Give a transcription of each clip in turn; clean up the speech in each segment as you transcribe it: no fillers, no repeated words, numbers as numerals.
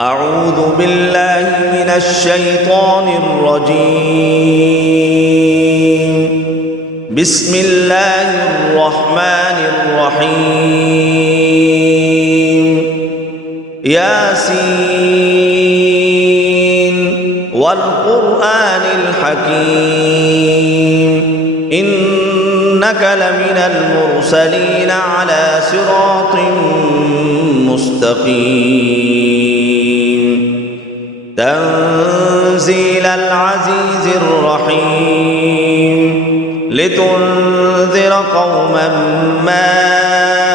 أعوذ بالله من الشيطان الرجيم. بسم الله الرحمن الرحيم. ياسين والقرآن الحكيم إنك لمن المرسلين على صراط مستقيم تنزيل العزيز الرحيم لتنذر قوما ما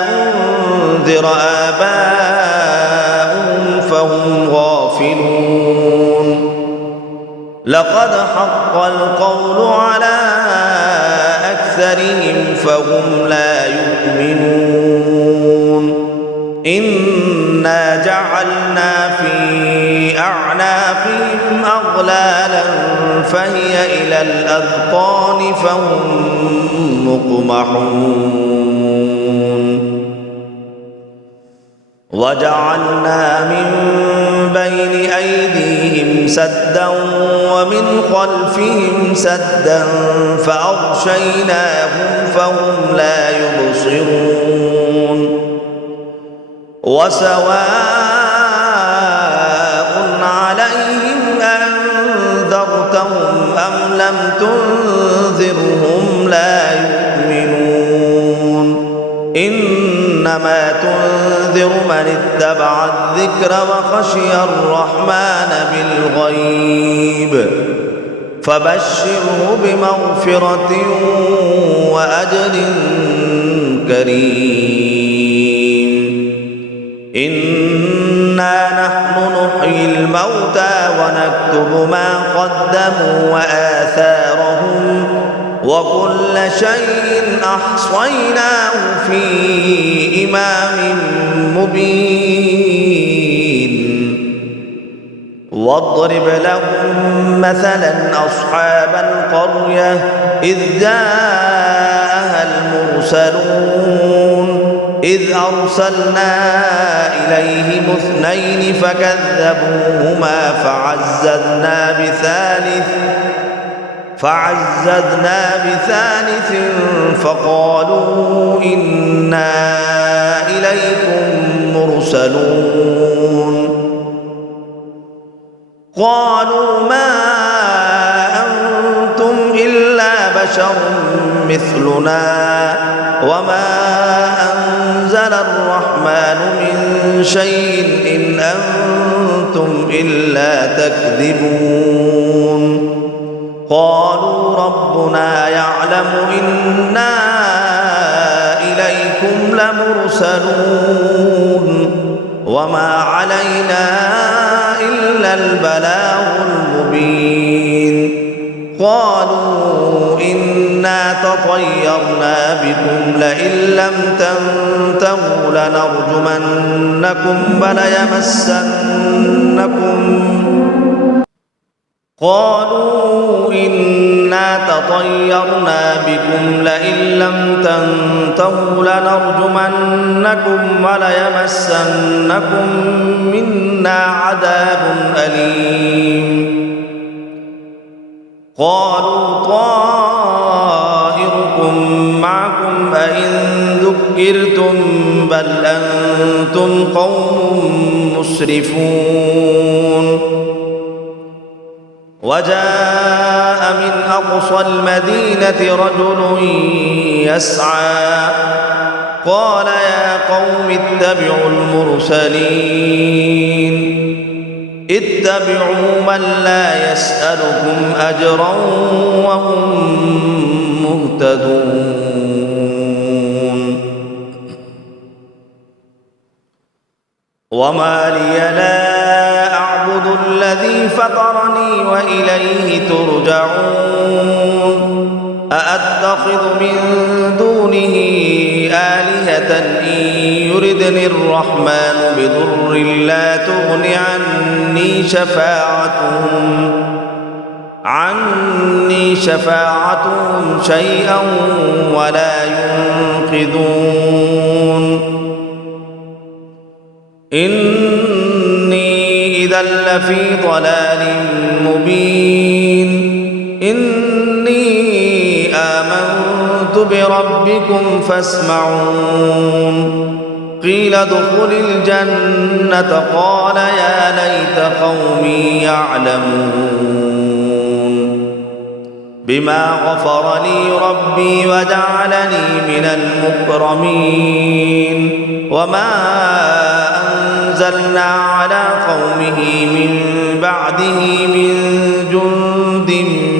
أنذر آباؤهم فهم غافلون لقد حق القول على أكثرهم فهم لا يؤمنون إنا جعلنا في أعناقهم أغلالا فهي إلى الأذقان فهم مقمحون وجعلنا من بين أيديهم سدا ومن خلفهم سدا فأغشيناهم فهم لا يبصرون وسواء عليهم أنذرتهم أم لم تنذرهم لا يؤمنون إنما تنذر من اتبع الذكر وخشي الرحمن بالغيب فبشره بمغفرة وأجر كريم إنا نحن نحيي الموتى ونكتب ما قدموا وآثارهم وكل شيء أحصيناه في إمام مبين واضرب لهم مثلا أصحاب القرية إذ جاءها المرسلون إذ أرسلنا إليهم اثنين فكذبوهما فعززنا بثالث فقالوا إنا إليكم مرسلون قالوا ما أنتم إلا بشر مثلنا وما أنزل الرحمن من شيء إن أنتم إلا تكذبون قالوا ربنا يعلم إنا إليكم لمرسلون وما علينا إلا البلاغ المبين قالوا إنا تطيرنا بكم لئن لم تنتهوا لنرجمنكم وليمسنكم منا عذاب أليم قالوا طائركم معكم أئن ذكرتم بل أنتم قوم مسرفون وجاء من أقصى المدينة رجل يسعى قال يا قوم اتبعوا المرسلين اتبعوا من لا يسألكم أجرا وهم مهتدون وما لي لا أعبد الذي فطرني وإليه ترجعون أأتخذ من دونه آلهة إن يردني الرحمن بضر لا تغن عني شفاعتهم شيئا ولا ينقذون إني إذا لفي ضلال مبين إني آمنت بربكم فاسمعون قيل ادخل الجنة قال يا ليت قومي يعلمون بما غفر لي ربي وجعلني من المكرمين وما أنزلنا على قومه من بعده من جند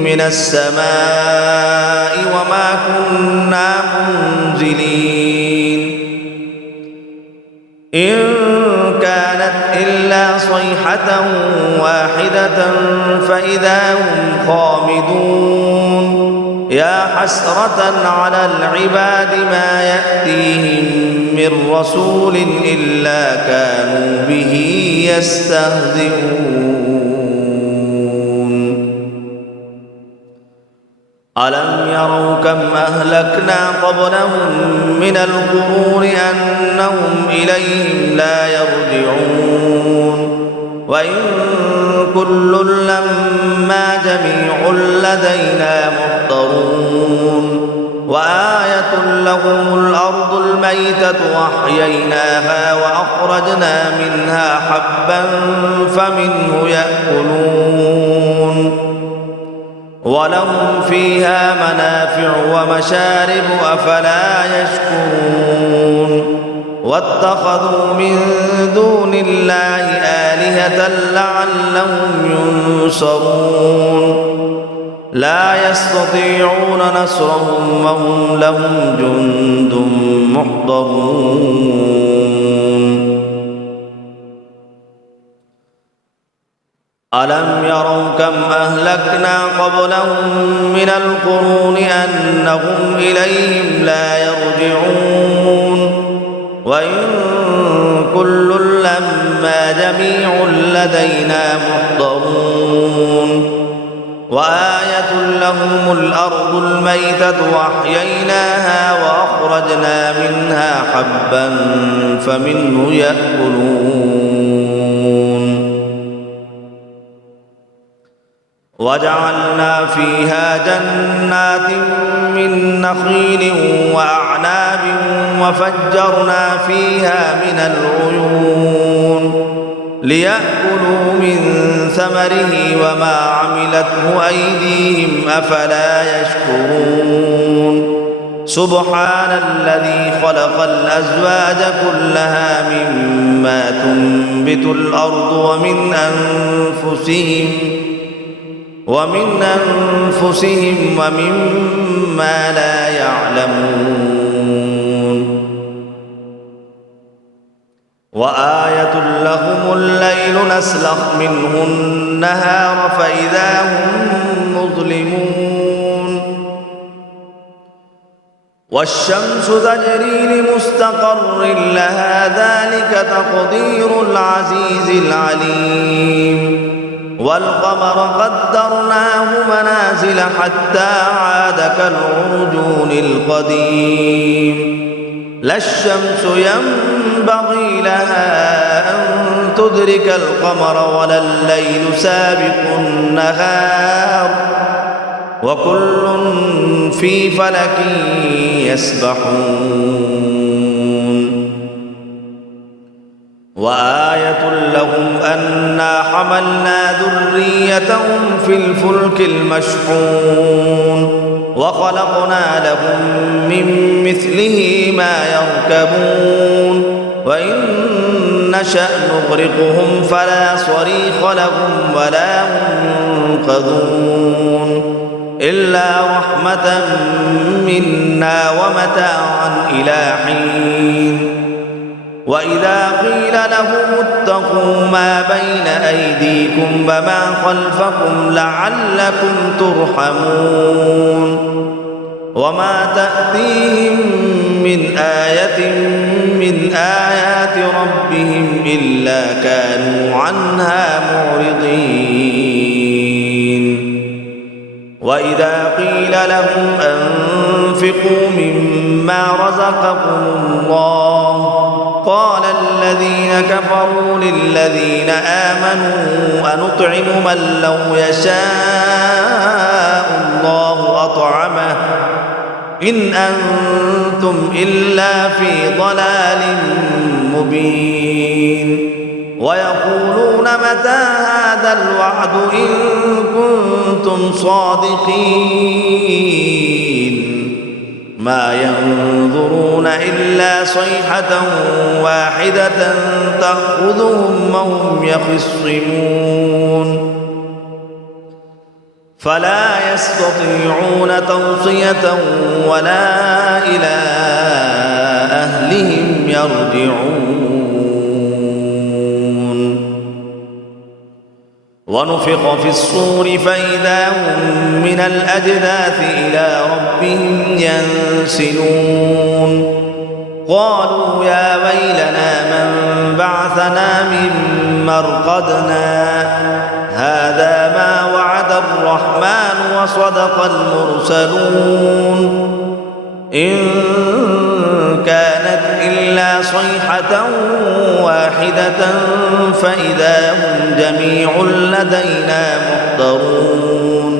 من السماء وما كنا منزلين إن كانت إلا صيحة واحدة فإذا هم خامدون يا حسرة على العباد ما يأتيهم من رسول إلا كانوا به يستهزئون ألم يروا كم أهلكنا قبلهم من القرون أنهم إليهم لا يرجعون وإن كل لما جميع لدينا محضرون وآية لهم الأرض الميتة وأحييناها وأخرجنا منها حبا فمنه يأكلون ولهم فيها منافع ومشارب أفلا يشكرون واتخذوا من دون الله آلهة لعلهم ينصرون لا يستطيعون نصرهم وهم لهم جند محضرون ألم يروا كم أهلكنا قبلهم من القرون أنهم إليهم لا يرجعون وإن كل لما جميع لدينا محضرون وآية لهم الأرض الميتة وأحييناها وأخرجنا منها حبا فمنه يأكلون وجعلنا فيها جنات من نخيل وأعناب وفجرنا فيها من العيون ليأكلوا من ثمره وما عملته أيديهم أفلا يشكرون سبحان الذي خلق الأزواج كلها مما تنبت الأرض ومن أنفسهم ومما لا يعلمون وآية لهم الليل نسلخ منه النهار فإذا هم مظلمون والشمس تجري لمستقر لها ذلك تقدير العزيز العليم والقمر قدرناه منازل حتى عاد كالعرجون القديم لا الشمس ينبغي لها أن تدرك القمر ولا الليل سابق النهار وكل في فلك يسبحون وآية لهم أنا حملنا ذريتهم في الفلك المشحون وخلقنا لهم من مثله ما يركبون وإن نشأ نغرقهم فلا صريخ لهم ولا هم ينقذون إلا رحمة منا ومتاعا إلى حين وإذا قيل لهم اتقوا ما بين أيديكم وما خلفكم لعلكم ترحمون وما تأتيهم من آية من آيات ربهم إلا كانوا عنها معرضين وإذا قيل لهم أنفقوا مما رزقكم الله وقال الذين كفروا للذين آمنوا أنطعم من لو يشاء الله أطعمه إن أنتم إلا في ضلال مبين ويقولون متى هذا الوعد إن كنتم صادقين ما ينظرون إلا صيحة واحدة تأخذهم وهم يخصمون فلا يستطيعون توصية ولا إلى أهلهم يرجعون ونفخ في الصور فإذا هم من الأجداث إلى ربهم ينسلون قالوا يا ويلنا من بعثنا من مرقدنا هذا ما وعد الرحمن وصدق المرسلون إن كانت إلا صيحة واحدة فإذا هم جميع لدينا محضرون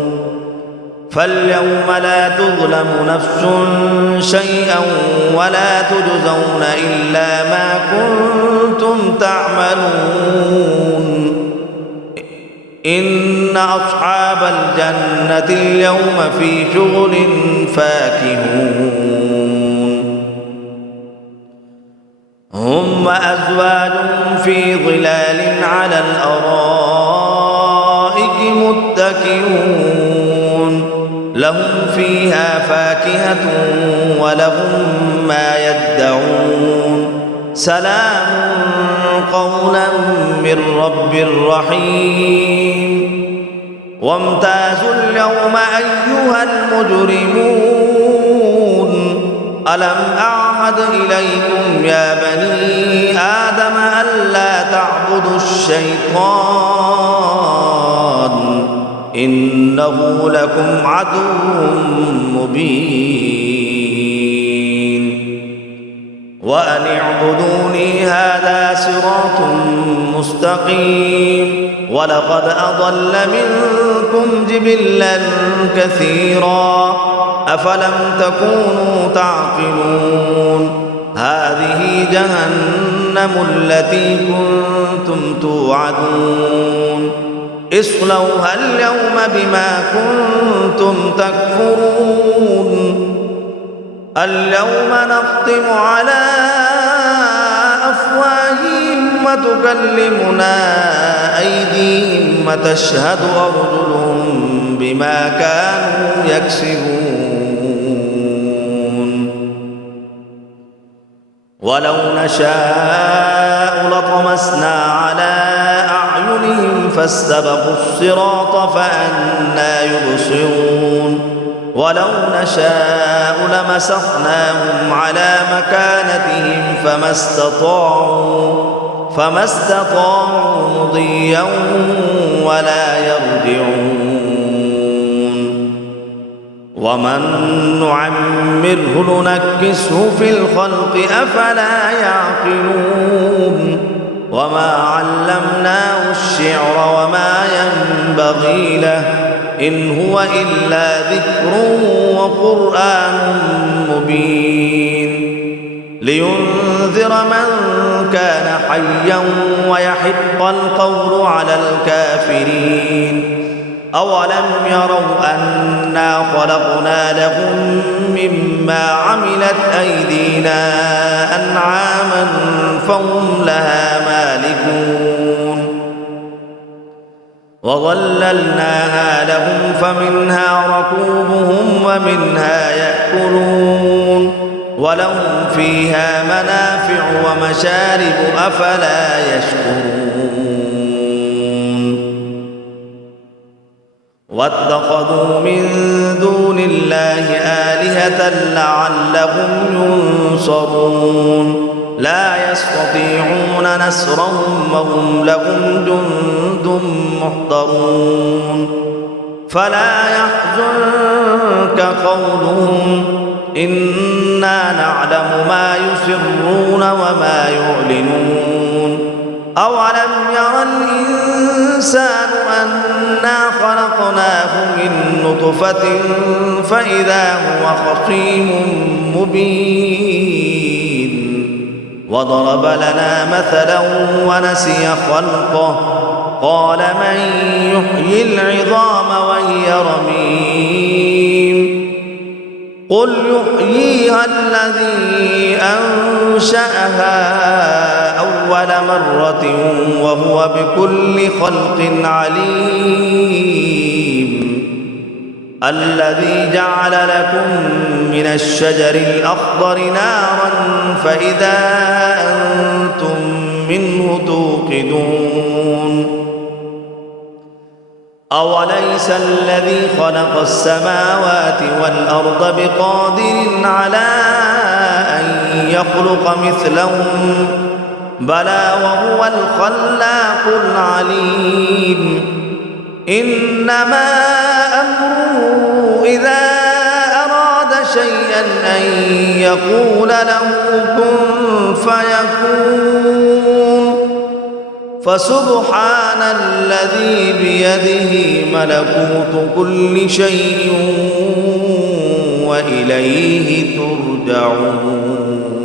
فاليوم لا تظلم نفس شيئا ولا تجزون إلا ما كنتم تعملون إن أصحاب الجنة اليوم في شغل فاكهون هم وأزواجهم في ظلال على الأرائك متكئون لهم فيها فاكهة ولهم ما يدعون سلام قولا من رب رحيم وامتازوا اليوم أيها المجرمون ألم أعهد إليكم يا بني آدم ألا تعبدوا الشيطان إنه لكم عدو مبين وأن اعبدوني هذا صراط مستقيم ولقد أضل منكم جبلا كثيرا أفلم تكونوا تعقلون هذه جهنم التي كنتم توعدون اصلوها اليوم بما كنتم تكفرون اليوم نختم على أفواههم وتكلمنا أيديهم وتشهد أرجلهم بما كانوا يكسبون ولو نشاء لطمسنا على أعينهم فاستبقوا الصراط فأنى يبصرون ولو نشاء لمسخناهم على مكانتهم فما استطاعوا مضيا ولا يرجعون ومن نعمره ننكسه في الخلق أفلا يعقلون وما علمناه الشعر وما ينبغي له إن هو إلا ذكر وقرآن مبين لينذر من كان حيا ويحق القول على الكافرين أولم يروا أنا خلقنا لهم مما عملت أيدينا أنعاما فهم لها مالكون وظللناها لهم فمنها ركوبهم ومنها يأكلون ولهم فيها منافع ومشارب أفلا يشكرون واتخذوا من دون الله آلهة لعلهم ينصرون لا يستطيعون نصرهم وهم لهم جند محضرون فلا يحزنك قولهم إنا نعلم ما يسرون وما يعلنون أولم ير الإنسان أنا خلقناه من نطفة فإذا هو خصيم مبين وضرب لنا مثلا ونسي خلقه قال من يحيي العظام وهي رميم قل يحييها الذي أنشأها أول مرة وهو بكل خلق عليم الذي جعل لكم من الشجر الأخضر نارا فإذا أنتم منه توقدون أوليس الذي خلق السماوات والأرض بقادر على أن يخلق مثلهم بلى وهو الخلاق العليم إنما أمره إذا أراد شيئا أن يقول له كن فيكون فسبحان الذي بيده ملكوت كل شيء وإليه ترجعون